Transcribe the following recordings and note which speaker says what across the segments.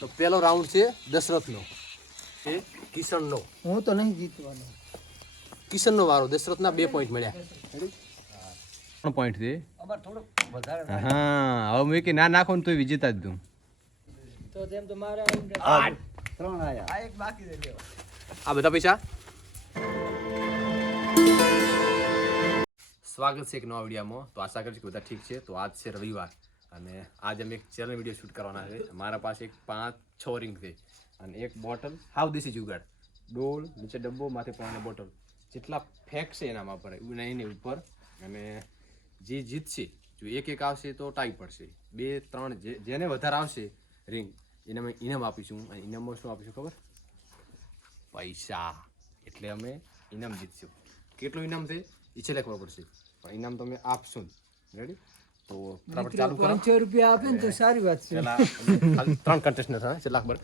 Speaker 1: તો પહેલો રાઉન્ડ છે દશરથનો. એ કિશનનો.
Speaker 2: હું તો નહીં જીતવાનો.
Speaker 1: કિશનનો વારો દશરથના બે પોઈન્ટ મળ્યા. ત્રણ પોઈન્ટ છે. હા હવે મેં કે ના નાખો ને તો વિજેતા જ દઉં.
Speaker 2: તો તેમ તો મારે
Speaker 3: ત્રણ આયા.
Speaker 2: આ એક બાકી છે
Speaker 1: આ બધા પૈસા? સ્વાગત છે એક નવા વિડીયોમાં. તો આશા કરું છું કે બધા ઠીક છે. તો આજ છે રવિવાર. અને આજ અમે એક ચેનલ વીડિયો શૂટ કરવાના છે. મારા પાસે એક પાંચ, છ રિંગ છે. અને એક બોટલ હાવ દેશી જુગાડ. ડોલ, નીચે ડબ્બો, માથે પાણી બોટલ જેટલા ફેંક છે એનામાં પર એની ઉપર. અને જે જીતશે, જો એક એક આવશે તો ટાઈ પડશે. બે, ત્રણ જેને વધારે આવશે રિંગ એને અમે ઇનામ આપીશું. અને ઇનામમાં શું આપીશું ખબર? પૈસા. એટલે અમે ઇનામ જીતશું. કેટલું ઇનામ છે? એ છેલ્લે ખબર પડશે. પણ ઇનામ તમે આપશો રેડી તો ફટાફટ ચાલુ કરો.
Speaker 2: પાંચસો રૂપિયા આપે ને તો સારી વાત છે.
Speaker 1: ત્રણ કન્ટેસ્ટન્ટ હા છેલ્લા ખબર.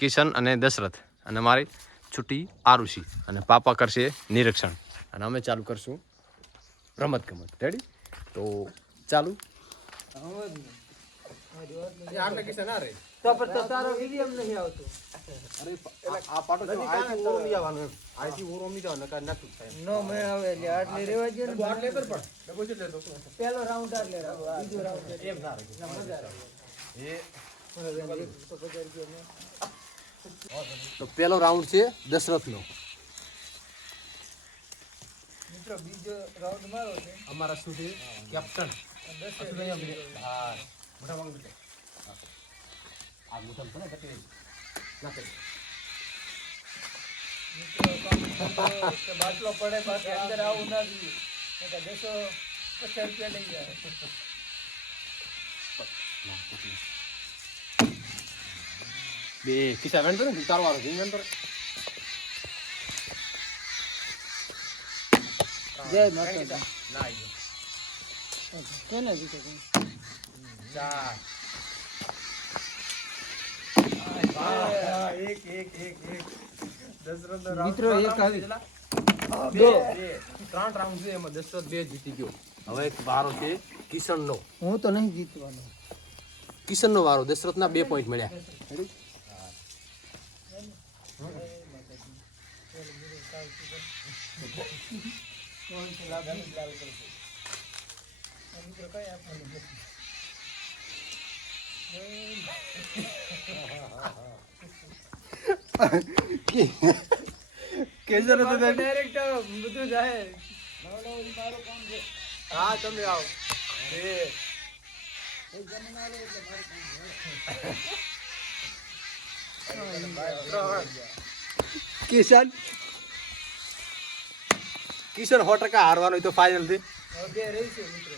Speaker 1: કિશન અને દશરથ અને મારી છુટ્ટી આરુષિ અને પાપા કરશે નિરીક્ષણ. અને અમે ચાલુ કરશું રમત ગમત. રેડી તો ચાલુ.
Speaker 2: તો પર તો તારો વિલિયમ નહીં આવતો.
Speaker 1: આ પાટો જો આયથી ઓરો નહીં આવવાનો એમ. આયથી ઓરો નહીં જવાનો નાખું થાય.
Speaker 2: નો મે આવે એટલે આટલે રેવા દો ને.
Speaker 1: આટલે પર પણ. ડબો છે લેતો
Speaker 2: પહેલો રાઉન્ડ આટલે રાખો આ બીજો રાઉન્ડ
Speaker 1: એમ ના
Speaker 2: મજા આવે.
Speaker 1: એ
Speaker 2: તો
Speaker 1: પહેલો રાઉન્ડ છે દશરથનો.
Speaker 2: મિત્રો બીજો રાઉન્ડ મારો છે.
Speaker 1: અમારા શું છે કેપ્ટન હા મોટા બેટે આ મોટા પણ કટી ના કરી
Speaker 2: મિત્રો કે બાટલો પડે બાકી અંદર આવું ના જોઈએ દેશો પચાસ રૂપિયા લઈ જાય
Speaker 1: બે કિસ્સા વેણ ને તારો વારો છે વેણ
Speaker 2: જય માતા
Speaker 1: ના આવ્યો
Speaker 2: કેને જીતે
Speaker 1: ચાર. એક એક એક એક દશરથ
Speaker 2: મિત્રો એક આવી
Speaker 1: બે. બે. ત્રણ રાઉન્ડ છે એમાં દશરથ બે જીતી ગયો. હવે એક વારો છે કિશનનો.
Speaker 2: હું તો નહીં જીતવાનો.
Speaker 1: કિશનનો વારો દશરથના બે પોઈન્ટ મળ્યા. કેજર હતો તે
Speaker 2: ડાયરેક્ટ બધું જાય
Speaker 1: હા તમે આવો બે કિશન કિશન સો ટકા હારવાનો હોય તો ફાઇનલથી
Speaker 2: હવે બે રહી છે મિત્રો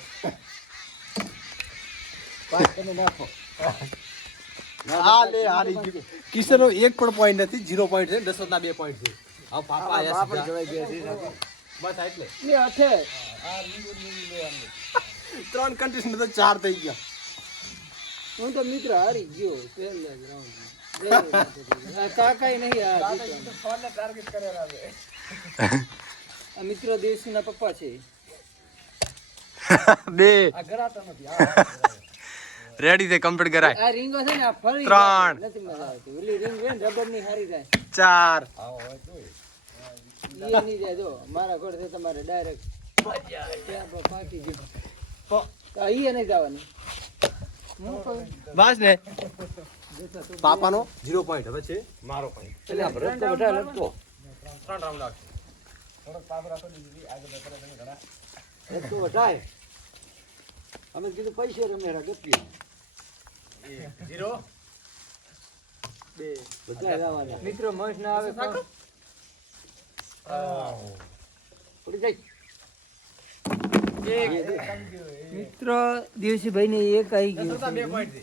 Speaker 3: પાંચ તમે નાખો
Speaker 1: હા લે હારી ગયો કિશનનો એક પણ પોઈન્ટ નથી જીરો પોઈન્ટ છે દશરથના બે પોઈન્ટ છે. હવે પાપા આયા પણ
Speaker 3: જવાઈ ગયા છે.
Speaker 1: બસ એટલે
Speaker 2: એ હથે.
Speaker 1: ત્રણ કન્ડિશન તો ચાર થઈ ગયા.
Speaker 2: હું તો મિત્ર હારી ગયો પહેલે જ રાઉન્ડ કાકાઈ નહીં આ જીતવાનો. આ મિત્ર દેવસીના પપ્પા છે.
Speaker 1: બે.
Speaker 2: આ ગરાતા નથી
Speaker 1: રેડી છે કમ્પ્લીટ કરાય.
Speaker 2: આ રીંગો છે ને આ ફરી
Speaker 1: ત્રણ.
Speaker 2: નથી મજા આવતી. ઓલી રીંગ છે ને રબરની હારી જાય.
Speaker 1: ચાર.
Speaker 2: એ. નહીં જાય જો મારા ઘર છે તમારે ડાયરેક્ટ પાકી ગયું. તો અહીંયા નહીં જવાની. હું
Speaker 1: બસ ને. પાપાનો પોઈન્ટ હવે છે મારો પોઈન્ટ
Speaker 3: એટલે આ ભરત તો બધા લટકો.
Speaker 1: ત્રણ રાઉન્ડ આવશે
Speaker 3: એક તો વધાય અમે કીધું પૈસે રમે ગપ્પી.
Speaker 1: જીરો.
Speaker 3: બધા
Speaker 2: મિત્રો મસ્ત ના આવે
Speaker 3: પડી જાય.
Speaker 2: મિત્રો દેવસીભાઈ ને એક આવી ગયો
Speaker 1: બે પોઈન્ટ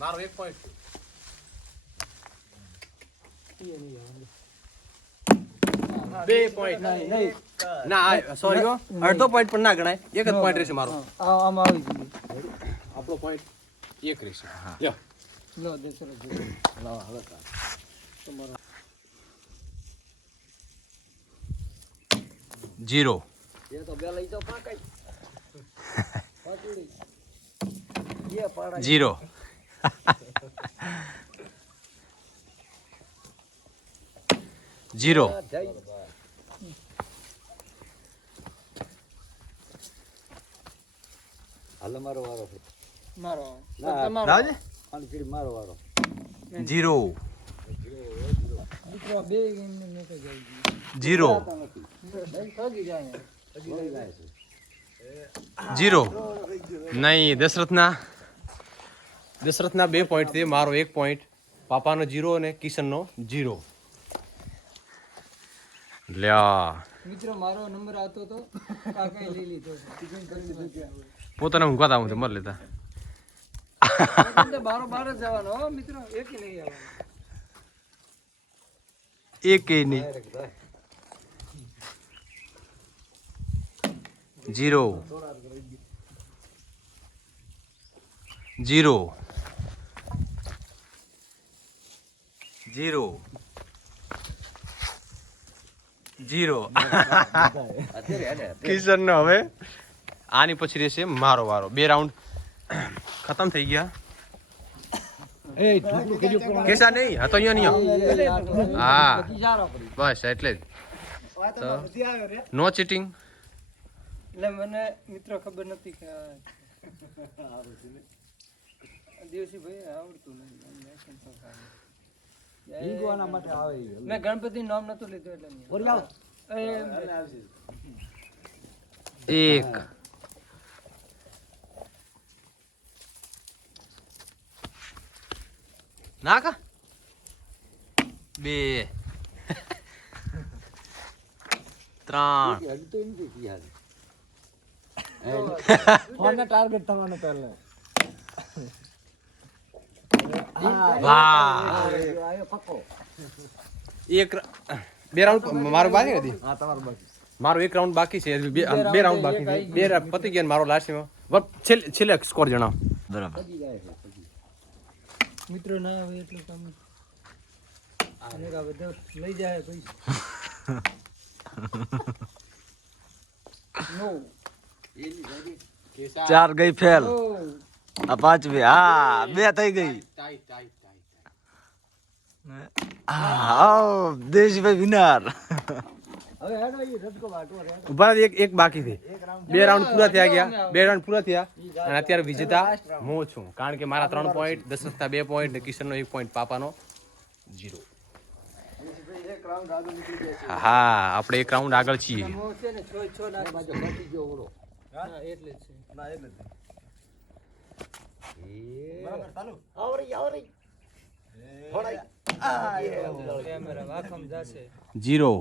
Speaker 1: મારો એક પોઈન્ટ બે પોઈન્ટ ના સોરી અડધો પોઈન્ટ પણ ના ગણાય. એક જ પોઈન્ટ રહેશે મારો.
Speaker 2: આમાં આવી ગયું.
Speaker 1: આપણો પોઈન્ટ એક રેશો હા. લ્યો.
Speaker 2: લો દેસરો
Speaker 3: લાવો હવે તમારો.
Speaker 1: જીરો.
Speaker 3: એ તો બે લઈ જાઓ પાકાઈ
Speaker 1: જીરો. જીરો.
Speaker 3: હાલ મારો વારો છે.
Speaker 2: મારો.
Speaker 1: રાવજે
Speaker 3: મારો. વારો.
Speaker 1: જીરો.
Speaker 2: દીકરો બે તો
Speaker 1: જીરો. જીરો. નહીં દશરથના. દશરથના બે પોઈન્ટ મારો એક પોઈન્ટ પાપાનો જીરો અને કિશનનો જીરો. લ્યા.
Speaker 2: મિત્રો મારો નંબર આવતો તો કાકાએ લઈ લીધો.
Speaker 1: પોતાને ઊંઘાતા હું મર લેતા.
Speaker 2: બારો જ જવાનો મિત્રો. એક નહીં આવવાનો.
Speaker 1: એક નહીં. જીરો. જીરો. જીરો. જીરો. કિશનનો હવે. આની પછી રહેશે મારો વારો. બે રાઉન્ડ. ખતમ થઈ ગયા? કેસા નહીં? હતો અહીંયા નહીં હા. બસ એટલે જ. તો નો ચીટિંગ?
Speaker 2: એટલે મને મિત્રો ખબર નથી કે આ દિવસી ભાઈ આવડતું નહીં.
Speaker 3: માટે આવે
Speaker 2: મેં ગણપતિ નામ નતું લીધું એટલે
Speaker 1: એક. નાકા બે. ત્રણ.
Speaker 3: ફોનને ટાર્ગેટ થવાનો પહેલા.
Speaker 1: વાહ.
Speaker 3: આયો પક્કો
Speaker 1: એક બે રાઉન્ડ મારો બાકી નથી?
Speaker 3: હા તમારો બાકી.
Speaker 1: મારો એક રાઉન્ડ બાકી છે. બે બે રાઉન્ડ બાકી છે. બે પતી ગયા મારો લાસ્ટમાં છેલ્લે સ્કોર જણાવો. બરાબર.
Speaker 2: મિત્રો ના આવે એટલું કામ અને આ બધા લઈ જાય પૈસા. નો
Speaker 4: ચાર ગઈ ફેલ.
Speaker 2: નો
Speaker 4: આ પાંચમી હા બે થઈ ગઈ. હા દેશભાઈ વિનર
Speaker 3: હવે હેડો ઈ રજકો વાટો રે.
Speaker 1: ઊભા એક એક બાકી થઈ બે રાઉન્ડ પૂરા થયા ગયા. બે રાઉન્ડ પૂરા થયા. અને અત્યારે વિજેતા હું છું. કારણ કે મારા ત્રણ પોઈન્ટ દશરથના બે પોઈન્ટ કિશનનો એક પોઈન્ટ પાપાનો જીરો. હા આપણે એક રાઉન્ડ આગળ છીએ.
Speaker 2: મો છે ને છ છ ના
Speaker 3: બાજુ પતી ગયો ઓલો.
Speaker 2: ના એટલે
Speaker 1: જીરો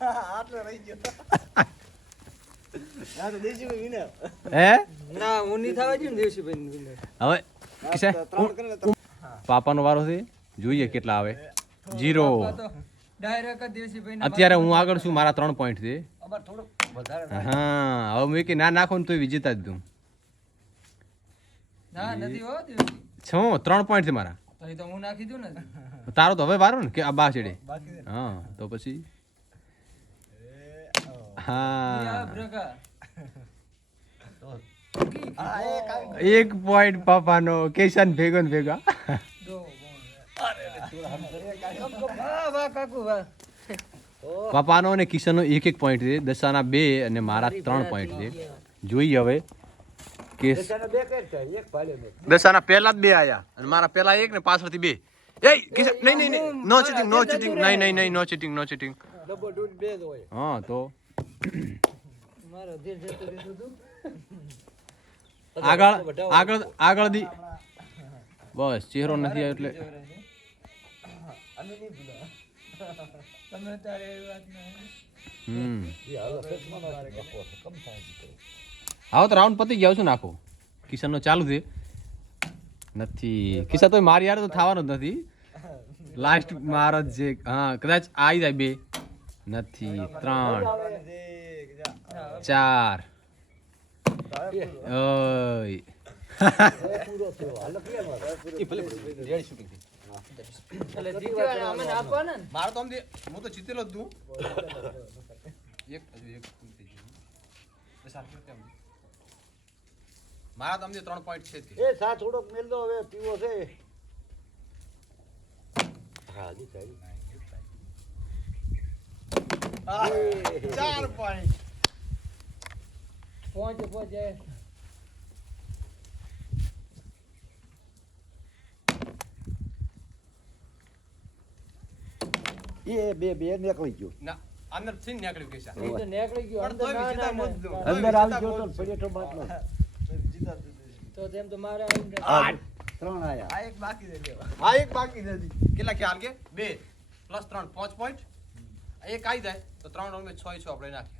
Speaker 3: આટલે અડી ગયા.
Speaker 2: હો
Speaker 3: ને.
Speaker 1: હે
Speaker 2: નહીં થવા જોઈએ
Speaker 1: હવે પાપાનો વારો છે. જોઈએ કેટલા આવે. જીરો. અત્યારે હું આગળ છું મારા ત્રણ પોઈન્ટ છે. હા હવે મેં કે ના નાખો ને તોય વિજેતા જ દઉં. છો ત્રણ પોઈન્ટ છે મારા.
Speaker 2: તો એ તો હું નાખી દઉં ને.
Speaker 1: તારો તો હવે વારો ને કે આ બા છેડે? હા તો પછી? હા.
Speaker 2: બ્રકા
Speaker 1: એક પોઈન્ટ પાપાનો કેશન ભેગો ને ભેગા. પાપાનો અને કિશનનો એક એક પોઈન્ટ છે. દશાના બે અને મારા ત્રણ પોઈન્ટ છે. જોઈએ હવે કે
Speaker 3: દશાના
Speaker 1: પહેલા જ બે આયા અને મારા પહેલા એક ને પાછળથી બે. એ કિશન નહીં નહીં નહીં. નો ચીટિંગ નો ચીટિંગ નહીં નહીં નહીં નો ચીટિંગ નો ચીટિંગ હા તો
Speaker 2: મારો જતો
Speaker 1: આગળ આગળ આગળ દી. બસ ચહેરો નથી આવ્યો એટલે.
Speaker 2: તમે તારે એ વાત
Speaker 1: હમ. આવો તો રાઉન્ડ પતી ગયા છું નાખો કિશનનો ચાલુ છે. નથી. કિશન તો મારી યાર તો થવાનો જ નથી. લાસ્ટ મારા જે હા કદાચ આવી જાય બે. નથી. ત્રણ. ચાર. ઓય.
Speaker 3: મારો
Speaker 1: તો આમ હું તો જીતેલો જ તું એક એક? મારા તો આમ ત્રણ પોઈન્ટ છે
Speaker 3: એ સા થોડોક મેલ દો હવે પીવો છે. હા
Speaker 1: ચાર પોઈન્ટ
Speaker 2: પહોંચે પહોંચે
Speaker 3: એ બે બે નીકળી ગયો.
Speaker 1: ના અંદરથી
Speaker 2: એ તો નીકળી ગયું અંદર ના.
Speaker 3: અંદર આવી ગયો તો પડેટો બાટલો.
Speaker 2: તો તેમ તો મારે આવીને
Speaker 3: ત્રણ આયા.
Speaker 1: આ એક બાકી નથી કેટલા ખ્યાલ કે? બે. પ્લસ ત્રણ પાંચ પોઈન્ટ એક આવી જાય તો ત્રણ રંગ છ છ આપણે નાખીએ.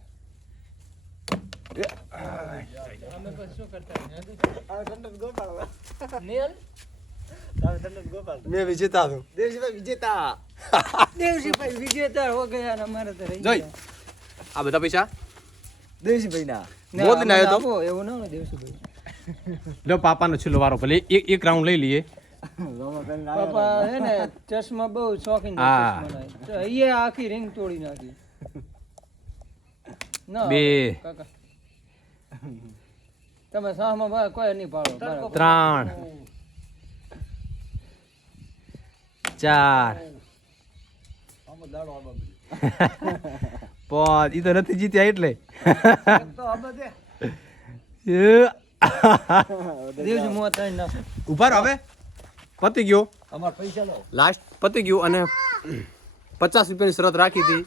Speaker 2: અમે પછી શું કરતા નેલ
Speaker 4: મેં વિજેતા છું
Speaker 2: દેવજીભાઈ વિજેતા હો ગયા ને અમારે તો રહી
Speaker 1: જોઈ. આ બધા પૈસા
Speaker 4: દેશભાઈ ના
Speaker 2: ના,
Speaker 1: આવ્યો તો?
Speaker 2: એવું ના હોય દેવજીભાઈ
Speaker 1: લો પાપાનો છેલ્લો વારો ભલે એક એક રાઉન્ડ લઈ લઈએ
Speaker 2: પાપા હે ને ચશ્મા બહુ શોખીન
Speaker 1: હા.
Speaker 2: એ આખી રિંગ તોડી નાખી ના
Speaker 1: બે.
Speaker 2: કાકા તમે સાહમાં કોઈ નહીં પાડો
Speaker 1: ત્રણ. ચાર. પાંચ. ઈ તો નથી જીત્યા એટલે. ઊભા રહો હવે. પતી ગયો.
Speaker 3: અમાર પૈસા
Speaker 1: લાસ્ટ પતી ગયું અને પચાસ રૂપિયાની શરત રાખી હતી.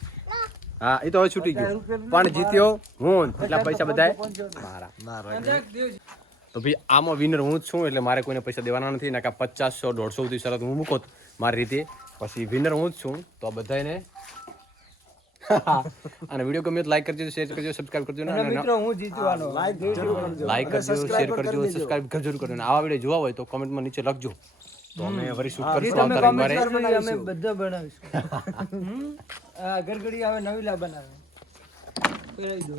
Speaker 1: હા એ તો હવે છૂટી ગયું. પણ જીત્યો હું એટલા પૈસા બધા મારા. તો ભાઈ આમાં વિનર હું જ છું એટલે મારે કોઈને પૈસા દેવાના નથી ને કાં પચાસ દોઢસો સુધી શરત હું મૂકો મારી રીતે. પછી વિનર હું જ છું તો આ બધાને અને વીડિયો ગમે તો લાઈક કરજો શેર કરજો સબસ્ક્રાઇબ કરજો.
Speaker 2: અને મિત્રો હું જીતવાનો.
Speaker 1: લાઈક કરજો. શેર કરજો સબસ્ક્રાઇબ કરજો કરજો. આવા વીડિયો જોવા હોય તો કોમેન્ટમાં નીચે લખજો. તો અમે વળી શૂટ કરશું આવતા રવિવારે
Speaker 2: અમે બધા બનાવીશું. હમ? આ ગરગડી આવે નવીલા બનાવે. પહેરાવી દો.